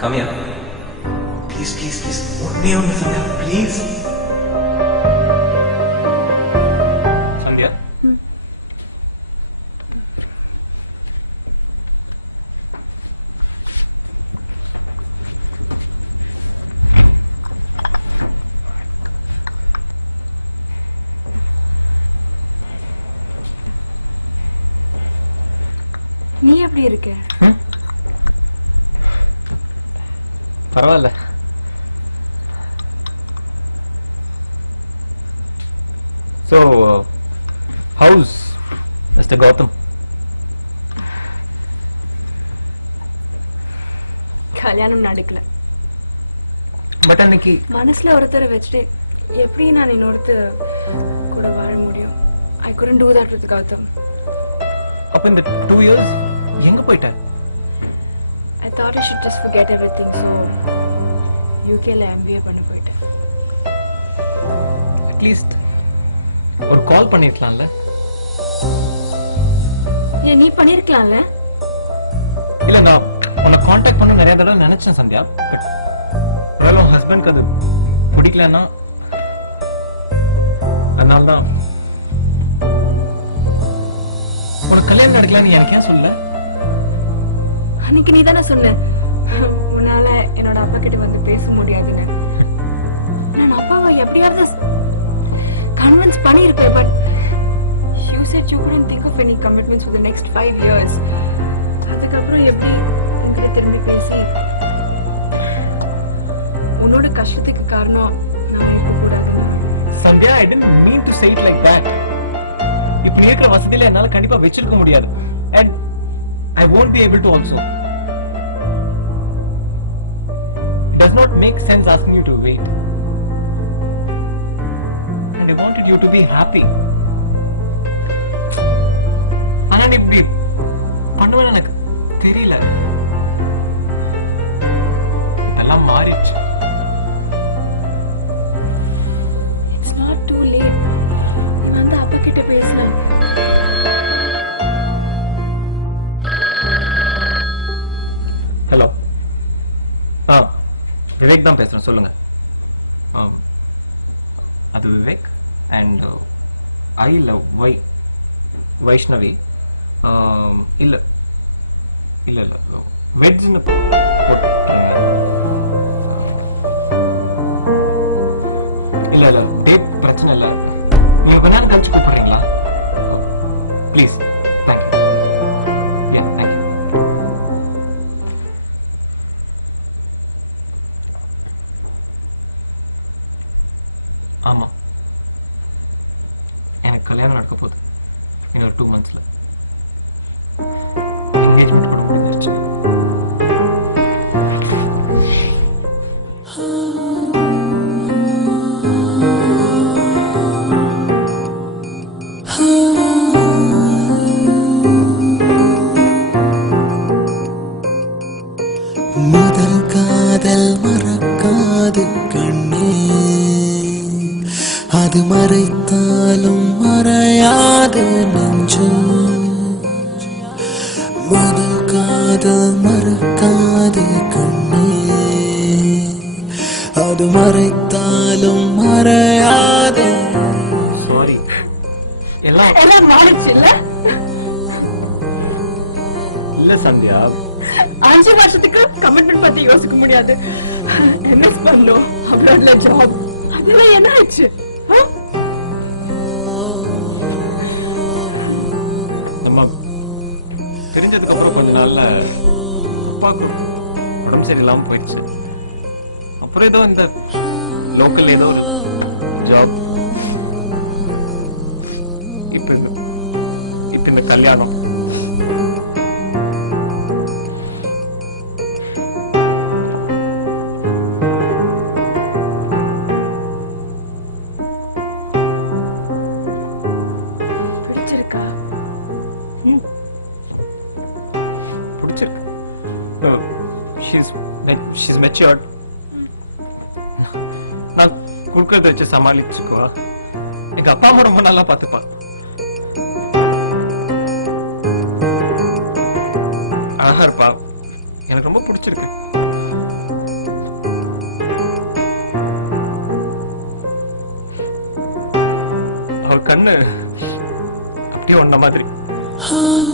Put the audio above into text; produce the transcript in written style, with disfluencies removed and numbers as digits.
Come here. Please, please, please. ஒன்னே ஒன்று Sandhya, please. Sandhya. நீ எப்படி இருக்க? பரவாயில்ல. So, how's Mr. Gautam? கல்யாணம் நடக்கல. பட் அன்னைக்கு மனசுல ஒருத்தரை வச்சுட்டு எப்படி நான் இன்னொருத்தர் கூட வர முடியும்? I couldn't do that with Gautam. அப்ப இந்த 2 years எங்க போயிட்ட? I thought I should just forget everything, so UKல MBA பண்ண போயிட்டேன். அட்லீஸ்ட் ஒரு கால் பண்ணிருக்கலாம்ல? ஏன் நீ பண்ணிருக்கலாம்ல? இல்ல நான் உன்னை காண்டாக்ட் பண்ண நிறைய தடவை நினைச்சேன் சந்தியா. பட் உன் ஹஸ்பண்ட்க்கு அது பிடிக்கலன்னா அதனால்தான் உனக்கு கல்யாணம் நடக்கலன்னு எனக்கு ஏன் சொல்லல? அன்னைக்கு நீ தானே சொன்ன உன்னால என்னோட அப்பா கிட்ட வந்து பேச முடியாதுன்னு. நான் அப்பாவை எப்படியாவது கன்வின்ஸ் பண்ணியிருப்பேன். But you said you couldn't think of any commitments for the next 5 years. அதுக்கப்புறம் எப்படி உங்களை திரும்பி பேசி உன்னோட கஷ்டத்துக்கு காரணம் நான் இருக்க கூடாது. Sandhya, I didn't mean to say it like that. இப்ப நீ இருக்கிற வசதியில என்னால கண்டிப்பா வச்சிருக்க முடியாது. And I won't be able to also. It does not make sense asking you to wait. And I wanted you to be happy. ஆனா நீ இப்படி பண்ணுவேன்னு எனக்கு தெரியல. எல்லாம் மாறிடுச்சு. It's not too late. நான் அந்த அப்பா கிட்ட பேசுறேன். ஹலோ. விவேக் தான் பேசுறேன், சொல்லுங்க. அது Vivek and I love Vaishnavi. இல்ல இல்ல இல்ல வெஜ்னு இல்ல இல்ல டேட் பிரச்சனை இல்ல. நீங்க கொஞ்ச நேரம் கழிச்சு கூப்பிடுறீங்களா? ப்ளீஸ். தேங்க்யூ. தேங்க்யூ. ஆமா, எனக்கு கல்யாணம் நடக்க போகுது இன்னொரு 2 monthsல. என்கேஜ்மெண்ட் கூட முடிஞ்சிருச்சு. முதல் காதல் மறக்காது கண்ணே, அது மறைத்தாலும் மறையாது நெஞ்சு. முதல் காதல் மறக்காது கண்ணே, அது மறைத்தாலும் மறையாது. சாரி, எல்லாம் மாறிச்சு இல்ல? இல்ல சந்தியா. 5 வருஷத்துக்கு கமிட்மெண்ட் பத்தி யோசிக்க முடியாது. எம்எஸ் பண்ணோம், அப்ராட்ல ஜாப், அதெல்லாம் என்ன ஆச்சு? நம்ம தெரிஞ்சதுக்கு அப்புறம் கொஞ்ச நாள்ல அப்பாவுக்கு உடம்பு சரியில்லாம போயிடுச்சு. அப்புறம் ஏதோ இந்த லோக்கல் ஏதோ ஒரு ஜாப், இப்ப இந்த கல்யாணம். She's matured. நான் குடுக்கறத வச்சு சமாளிச்சுக்குவா. எங்க அப்பா அம்மா ரொம்ப நல்லா பாத்துப்பா. அழகா இருப்பா. எனக்கு ரொம்ப பிடிச்சிருக்கு. சொன்ன மாதிரி. ஆ